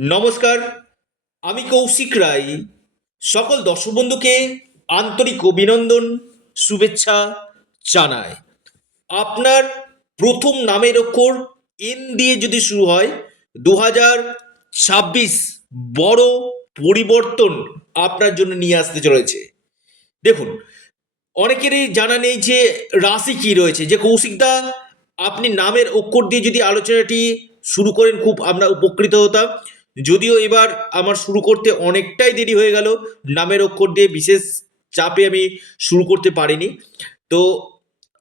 নমস্কার, আমি কৌশিক রায়। সকল দর্শক বন্ধুকে আন্তরিক অভিনন্দন, শুভেচ্ছা জানাই। আপনার প্রথম নামের অক্ষর এন দিয়ে যদি শুরু হয়, 2026 বড় পরিবর্তন আপনার জন্য নিয়ে আসতে চলেছে। দেখুন, অনেকেরই জানা নেই যে রাশি কি রয়েছে। যে কৌশিকদা, আপনি নামের অক্ষর দিয়ে যদি আলোচনাটি শুরু করেন, খুব আমরা উপকৃত হতাম। যদিও এবার আমার শুরু করতে অনেকটাই দেরি হয়ে গেল, নামের অক্ষর দিয়ে বিশেষ চাপে আমি শুরু করতে পারিনি। তো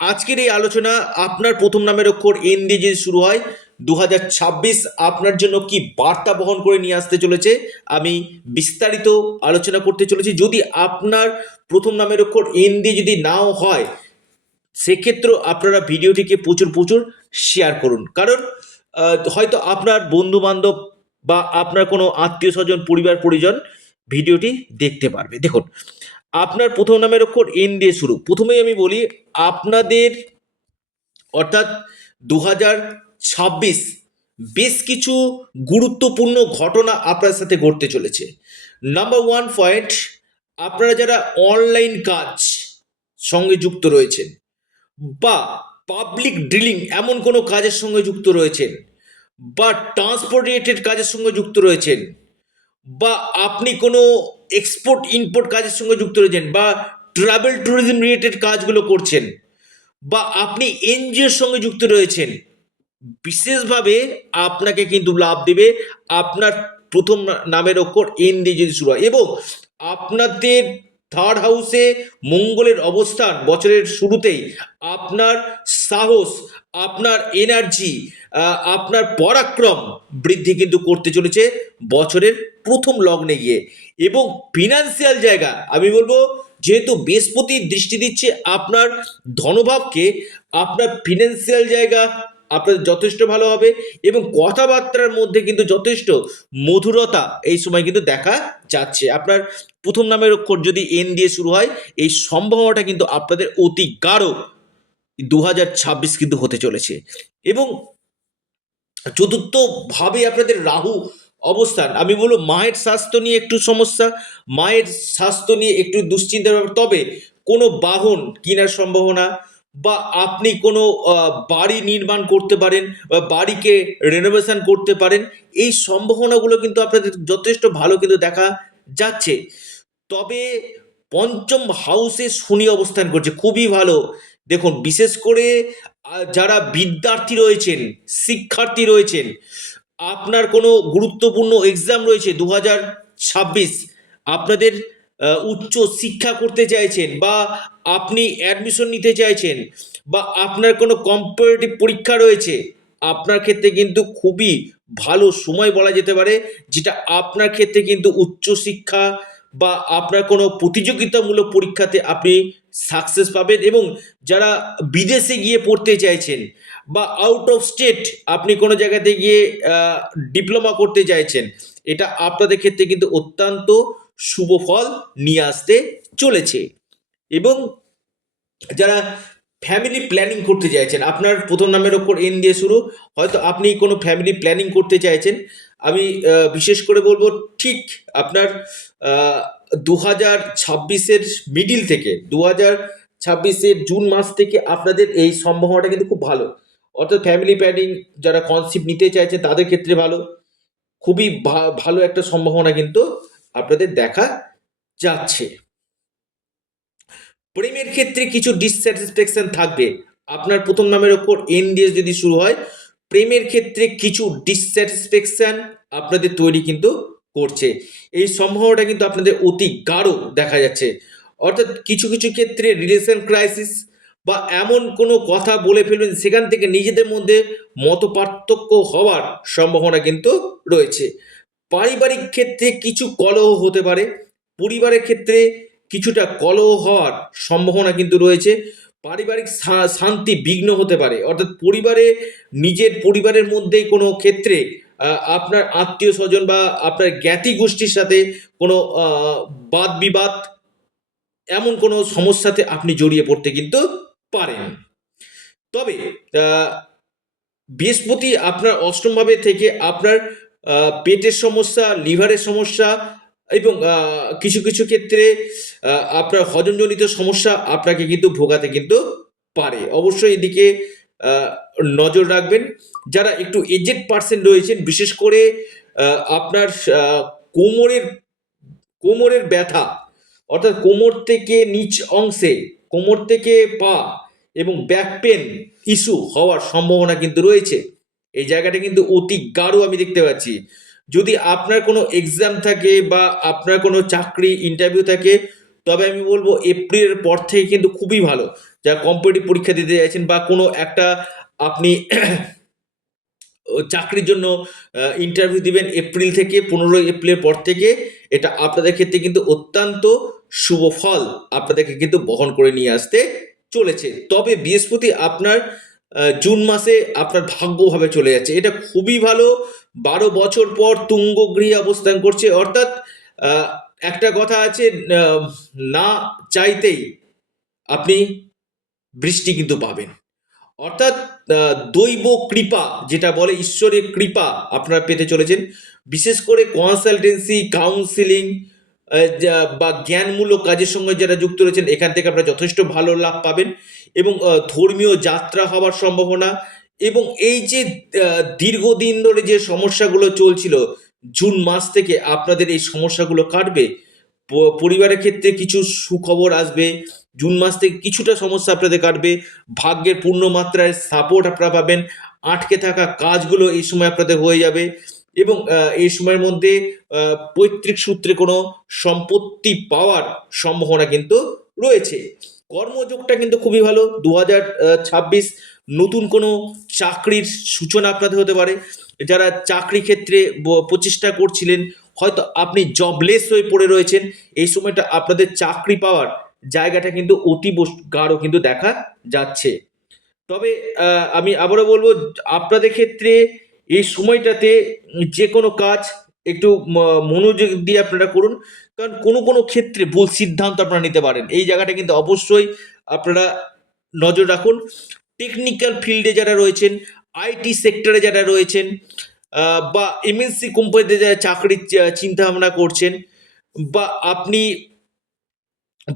আজকের এই আলোচনা, আপনার প্রথম নামের অক্ষর এন দিয়ে যদি শুরু হয়, 2026 আপনার জন্য কি বার্তা বহন করে নিয়ে আসতে চলেছে, আমি বিস্তারিত আলোচনা করতে চলেছি। যদি আপনার প্রথম নামের অক্ষর এন দিয়ে যদি নাও হয়, সেক্ষেত্রেও আপনারা ভিডিওটিকে প্রচুর প্রচুর শেয়ার করুন। কারণ হয়তো আপনার বন্ধু বান্ধব বা আপনার কোনো আত্মীয় স্বজন, পরিবার পরিজন ভিডিওটি দেখতে পারবে। দেখুন, আপনার প্রথম নামের অক্ষর এন দিয়ে শুরু। প্রথমেই আমি বলি, আপনাদের অর্থাৎ 2026 বেশ কিছু গুরুত্বপূর্ণ ঘটনা আপনার সাথে ঘটতে চলেছে। নাম্বার ওয়ান পয়েন্ট, আপনারা যারা অনলাইন কাজ সঙ্গে যুক্ত রয়েছেন বা পাবলিক ডিলিং এমন কোনো কাজের সঙ্গে যুক্ত রয়েছেন, বা ট্রান্সপোর্ট রিলেটেড কাজের সঙ্গে যুক্ত রয়েছেন, বা আপনি কোনো এক্সপোর্ট ইম্পোর্ট কাজের সঙ্গে যুক্ত রয়েছেন, বা ট্রাভেল ট্যুরিজম রিলেটেড কাজগুলো করছেন, বা আপনি এনজিওর সঙ্গে যুক্ত রয়েছেন, বিশেষভাবে আপনাকে কিন্তু লাভ দেবে আপনার প্রথম নামের অক্ষর এন দিয়ে যদি শুরু হয়। এবং আপনাদের থার্ড হাউসে মঙ্গলের অবস্থান বছরের শুরুতেই আপনার সাহস, আপনার এনার্জি, আপনার পরাক্রম বৃদ্ধি কিন্তু করতে চলেছে বছরের প্রথম লগ্নে গিয়ে। এবং ফিনান্সিয়াল জায়গা, আমি বলবো, যেহেতু বৃহস্পতি দৃষ্টি দিচ্ছে আপনার ধনভাবকে, আপনার ফিনান্সিয়াল জায়গা আপনার যথেষ্ট ভালো হবে। এবং কথাবার্তার মধ্যে কিন্তু যথেষ্ট মধুরতা এই সময় কিন্তু দেখা যাচ্ছে। আপনার প্রথম নামের অক্ষর যদি এন দিয়ে শুরু হয়, এই সম্ভাবনাটা কিন্তু আপনাদের অতি গাঢ় 2026 কিন্তু হতে চলেছে। এবং চতুর্থ ভাবে আপনাদের রাহু অবস্থান, আমি বলবো মায়ের স্বাস্থ্য নিয়ে একটু সমস্যা, মায়ের স্বাস্থ্য নিয়ে একটু দুশ্চিন্তার ব্যাপার। তবে কোনো বাহন কেনার সম্ভাবনা, বা আপনি কোনো বাড়ি নির্মাণ করতে পারেন, বা বাড়িকে রেনোভেশন করতে পারেন, এই সম্ভাবনাগুলো কিন্তু আপনাদের যথেষ্ট ভালো কিন্তু দেখা যাচ্ছে। তবে পঞ্চম হাউসে শনি অবস্থান করছে, খুবই ভালো। দেখুন, বিশেষ করে যারা বিদ্যার্থী রয়েছেন, শিক্ষার্থী রয়েছেন, আপনার কোনো গুরুত্বপূর্ণ এক্সাম রয়েছে 2026, আপনাদের উচ্চ শিক্ষা করতে চাইছেন, বা আপনি অ্যাডমিশন নিতে চাইছেন, বা আপনার কোনো কম্পারেটিভ পরীক্ষা রয়েছে, আপনার ক্ষেত্রে কিন্তু খুবই ভালো সময় বলা যেতে পারে, যেটা আপনার ক্ষেত্রে কিন্তু উচ্চশিক্ষা বা আপনার কোনো প্রতিযোগিতামূলক পরীক্ষাতে আপনি সাকসেস পাবেন। এবং যারা বিদেশে গিয়ে পড়তে চাইছেন, বা আউট অফ স্টেট আপনি কোনো জায়গাতে গিয়ে ডিপ্লোমা করতে চাইছেন, এটা আপনাদের ক্ষেত্রে কিন্তু অত্যন্ত শুভ ফল নিয়ে আসতে চলেছে। এবং যারা ফ্যামিলি প্ল্যানিং করতে চাইছেন, আপনার প্রথম নামের ওপর এন দিয়ে শুরু, হয়তো আপনি কোনো ফ্যামিলি প্ল্যানিং করতে চাইছেন, আমি বিশেষ করে বলবো, ঠিক আপনার 2026-এর মিডিল থেকে, 2026-এর জুন মাস থেকে আপনাদের এই সম্ভাবনাটা কিন্তু খুব ভালো। অর্থাৎ ফ্যামিলি প্ল্যানিং যারা কনসেপ্ট নিতে চাইছেন তাদের ক্ষেত্রে ভালো, খুবই ভালো একটা সম্ভাবনা কিন্তু আপনাদের দেখা যাচ্ছে। প্রেমের ক্ষেত্রে কিছু ডিসস্যাটিসফ্যাকশন থাকবে। আপনার প্রথম নামের ওপর এন দিয়ে যদি শুরু হয়, প্রেমের ক্ষেত্রে কিছু ডিসস্যাটিসফ্যাকশন আপনাদের তৈরি কিন্তু করছে। এই সম্ভাবনাটা কিন্তু আপনাদের অতি গাঢ় দেখা যাচ্ছে। অর্থাৎ কিছু কিছু ক্ষেত্রে রিলেশন ক্রাইসিস, বা এমন কোনো কথা বলে ফেলবেন সেখান থেকে নিজেদের মধ্যে মতপার্থক্য হওয়ার সম্ভাবনা কিন্তু রয়েছে। পারিবারিক ক্ষেত্রে কিছু কলহ হতে পারে, পরিবারের ক্ষেত্রে কিছুটা কলহ হওয়ার সম্ভাবনা কিন্তু রয়েছে। পারিবারিক শান্তি বিঘ্ন হতে পারে, অর্থাৎ পরিবারে, নিজের পরিবারের মধ্যেই কোনো ক্ষেত্রে আপনার আত্মীয় স্বজন বা আপনার জ্ঞাতি গোষ্ঠীর সাথে কোনো বাদ বিবাদ, এমন কোনো সমস্যাতে আপনি জড়িয়ে পড়তে কিন্তু পারেন। তবে বৃহস্পতি আপনার অষ্টম ভাবে থেকে আপনার পেটের সমস্যা, লিভারের সমস্যা এবং কিছু কিছু ক্ষেত্রে আপনার হজমজনিত সমস্যা আপনাকে কিন্তু ভোগাতে কিন্তু পারে। অবশ্যই এদিকে আহ, নজর রাখবেন। যারা একটু এজেড পার্সন রয়েছেন, বিশেষ করে আপনার আহ, কোমরের কোমরের ব্যথা, অর্থাৎ কোমর থেকে নিচ অংশে, কোমর থেকে পা এবং ব্যাক পেন ইস্যু হওয়ার সম্ভাবনা কিন্তু রয়েছে। এই জায়গাটা কিন্তু অতি গাঢ় আমি দেখতে পাচ্ছি। যদি আপনার কোনো এক্সাম থাকে বা আপনার কোনো চাকরি ইন্টারভিউ থাকে, তবে আমি বলবো এপ্রিলের পর থেকে কিন্তু খুবই ভালো। যারা কম্পিটিটিভ পরীক্ষা দিতে চাইছেন বা কোনো একটা আপনি চাকরির জন্য ইন্টারভিউ দিবেন এপ্রিল থেকে, 15 এপ্রিলের পর থেকে, এটা আপনাদের ক্ষেত্রে কিন্তু অত্যন্ত শুভ ফল আপনাদেরকে কিন্তু বহন করে নিয়ে আসতে চলেছে। তবে বৃহস্পতি আপনার জুন মাসে আপনার ভাগ্যভাবে চলে যাচ্ছে, এটা খুবই ভালো। 12 বছর পর তুঙ্গ গৃহে অবস্থান করছে, অর্থাৎ আহ, একটা কথা আছে, আহ, না চাইতেই আপনি বৃষ্টি কিন্তু পাবেন। অর্থাৎ দৈব কৃপা, যেটা বলে ঈশ্বরের কৃপা আপনারা পেতে চলেছেন। বিশেষ করে কনসালটেন্সি, কাউন্সিলিং বা জ্ঞানমূলক কাজের সঙ্গে যারা যুক্ত রয়েছেন, এখান থেকে আপনারা যথেষ্ট ভালো লাভ পাবেন। এবং ধর্মীয় যাত্রা হওয়ার সম্ভাবনা, এবং এই যে দীর্ঘদিন ধরে যে সমস্যাগুলো চলছিল, জুন মাস থেকে আপনাদের এই সমস্যাগুলো কাটবে। পরিবারের ক্ষেত্রে কিছু সুখবর আসবে। জুন মাস থেকে কিছুটা সমস্যা আপনাদের কাটবে। ভাগ্যের পূর্ণ মাত্রায় সাপোর্ট আপনারা পাবেন। আটকে থাকা কাজগুলো এই সময় আপনাদের হয়ে যাবে। এবং এই সময়ের মধ্যে পৈতৃক সূত্রে কোনো সম্পত্তি পাওয়ার সম্ভাবনা কিন্তু রয়েছে। কর্মযোগটা কিন্তু খুবই ভালো। 2026 নতুন কোনো চাকরির সূচনা আপনাদের হতে পারে। যারা চাকরি ক্ষেত্রে প্রচেষ্টা করছিলেন, হয়তো আপনি জবলেস হয়ে পড়ে রয়েছেন, এই সময়টা আপনাদের চাকরি পাওয়ার জায়গাটা কিন্তু অতীব গাঢ় কিন্তু দেখা যাচ্ছে। তবে আমি আবারও বলবো, আপনাদের ক্ষেত্রে এই সময়টাতে যে কোনো কাজ একটু মনোযোগ দিয়ে আপনারা করুন। কারণ কোনো কোনো ক্ষেত্রে ভুল সিদ্ধান্ত আপনারা নিতে পারেন, এই জায়গাটা কিন্তু অবশ্যই আপনারা নজর রাখুন। টেকনিক্যাল ফিল্ডে যারা রয়েছেন, আইটি সেক্টরে যারা রয়েছেন, বা এমএনসি কোম্পানিতে যারা চাকরির চিন্তা ভাবনা করছেন, বা আপনি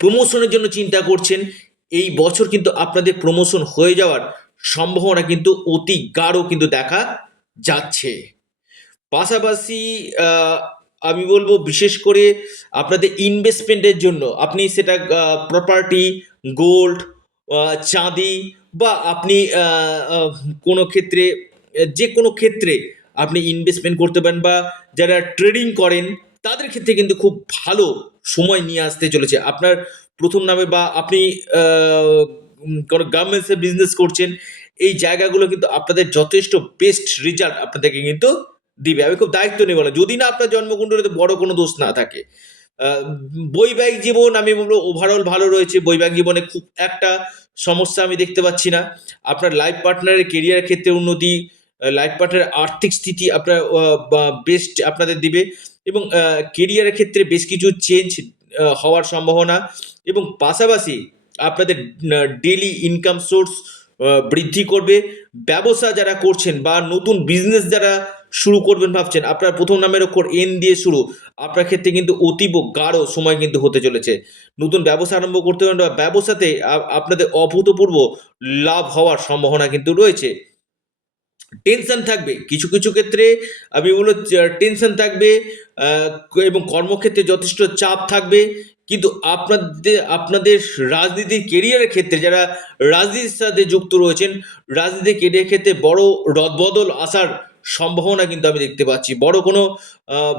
প্রমোশনের জন্য চিন্তা করছেন, এই বছর কিন্তু আপনাদের প্রমোশন হয়ে যাওয়ার সম্ভাবনা কিন্তু অতি গাঢ় কিন্তু দেখা যাচ্ছে। পাশাপাশি আহ, আমি বলবো বিশেষ করে আপনাদের ইনভেস্টমেন্টের জন্য, আপনি সেটা প্রপার্টি, গোল্ড, চাঁদি, বা আপনি কোনো ক্ষেত্রে, যে কোনো ক্ষেত্রে আপনি ইনভেস্টমেন্ট করতে পারেন, বা যারা ট্রেডিং করেন তাদের ক্ষেত্রে কিন্তু খুব ভালো সময় নিয়ে আসতে চলেছে আপনার প্রথম নামে। বা আপনি কোনো গার্মেন্টসের বিজনেস করছেন, এই জায়গাগুলো কিন্তু আপনাদের যথেষ্ট বেস্ট রেজাল্ট আপনাদেরকে কিন্তু দিবে। আমি খুব দায়িত্ব নিয়ে বললাম, যদি না আপনার জন্মকুণ্ডলীতে বড় কোনো দোষ না থাকে। আহ, বৈবাহিক জীবন আমি বলবো ওভারঅল ভালো রয়েছে। বৈবাহিক জীবনে খুব একটা সমস্যা আমি দেখতে পাচ্ছি না। আপনার লাইফ পার্টনারের কেরিয়ার ক্ষেত্রে উন্নতি, লাইফ পার্টনারের আর্থিক স্থিতি আপনার বেস্ট আপনাদের দিবে। এবং কেরিয়ারের ক্ষেত্রে বেশ কিছু চেঞ্জ হওয়ার সম্ভাবনা। এবং পাশাপাশি আপনাদের ডেলি ইনকাম সোর্স বৃদ্ধি করবে। ব্যবসা যারা করছেন বা নতুন বিজনেস যারা শুরু করবেন ভাবছেন, আপনার প্রথম নামের অক্ষর এন দিয়ে শুরু, আপনার ক্ষেত্রে কিন্তু অতীব গাঢ় সময় কিন্তু হতে চলেছে। নতুন ব্যবসা আরম্ভ করতে পারেন, বা ব্যবসাতে আপনাদের অভূতপূর্ব লাভ হওয়ার সম্ভাবনা কিন্তু রয়েছে। টেনশন থাকবে কিছু কিছু ক্ষেত্রে, আমি বলবো টেনশন থাকবে, আহ, এবং কর্মক্ষেত্রে যথেষ্ট চাপ থাকবে। কিন্তু আপনাদের আপনাদের রাজনীতির কেরিয়ারের ক্ষেত্রে যারা রাজনীতির সাথে যুক্ত রয়েছেন, রাজনীতির কেরিয়ার ক্ষেত্রে বড় রদবদল আসার সম্ভাবনা কিন্তু আমি দেখতে পাচ্ছি। বড় কোনো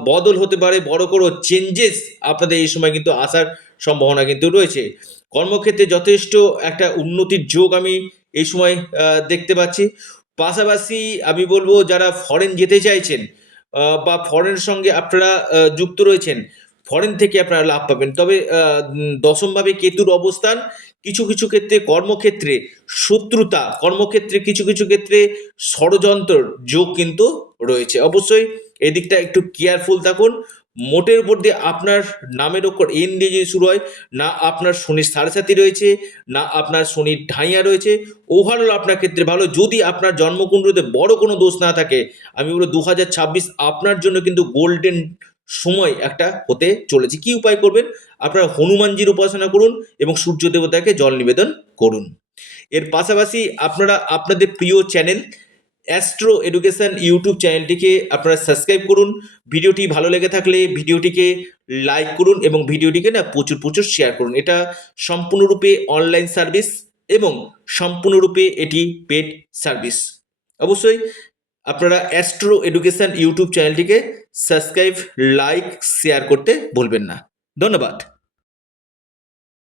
বদল হতে পারে, বড় কোনো চেঞ্জেস আপনাদের এই সময় কিন্তু আসার সম্ভাবনা কিন্তু রয়েছে। কর্মক্ষেত্রে যথেষ্ট একটা উন্নতির যোগ আমি এই সময় দেখতে পাচ্ছি। পাশাপাশি আমি বলবো, যারা ফরেন যেতে চাইছেন বা ফরেনের সঙ্গে আপনারা যুক্ত রয়েছেন, ফরেন থেকে আপনারা লাভ পাবেন। তবে দশমভাবে কেতুর অবস্থান কিছু কিছু ক্ষেত্রে কর্মক্ষেত্রে শত্রুতা, কর্মক্ষেত্রে কিছু কিছু ক্ষেত্রে ষড়যন্ত্র যোগ কিন্তু রয়েছে। অবশ্যই এদিকটা একটু কেয়ারফুল থাকুন। মোটের উপর দিয়ে আপনার নামের ওপর এন দিয়ে যদি শুরু হয়, না আপনার শনির সাড়ে রয়েছে, না আপনার শনির ঢাইয়া রয়েছে, ওভারঅল আপনার ক্ষেত্রে ভালো। যদি আপনার জন্মকুণ্ডলিতে বড় কোনো দোষ না থাকে, আমি বলবো 2026 আপনার জন্য কিন্তু গোল্ডেন সময় একটা হতে চলেছে। কি উপায় করবেন? আপনারা হনুমানজির উপাসনা করুন এবং সূর্য দেবতাকে জল নিবেদন করুন। এর পাশাপাশি আপনারা আপনাদের প্রিয় চ্যানেল অ্যাস্ট্রো এডুকেশন ইউটিউব চ্যানেলটিকে আপনারা সাবস্ক্রাইব করুন। ভিডিওটি ভালো লেগে থাকলে ভিডিওটিকে লাইক করুন এবং ভিডিওটিকে না প্রচুর প্রচুর শেয়ার করুন। এটা সম্পূর্ণরূপে অনলাইন সার্ভিস এবং সম্পূর্ণরূপে এটি পেড সার্ভিস। অবশ্যই আপনারা অ্যাস্ট্রো এডুকেশন ইউটিউব চ্যানেলটিকে সাবস্ক্রাইব, লাইক, শেয়ার করতে ভুলবেন না। ধন্যবাদ।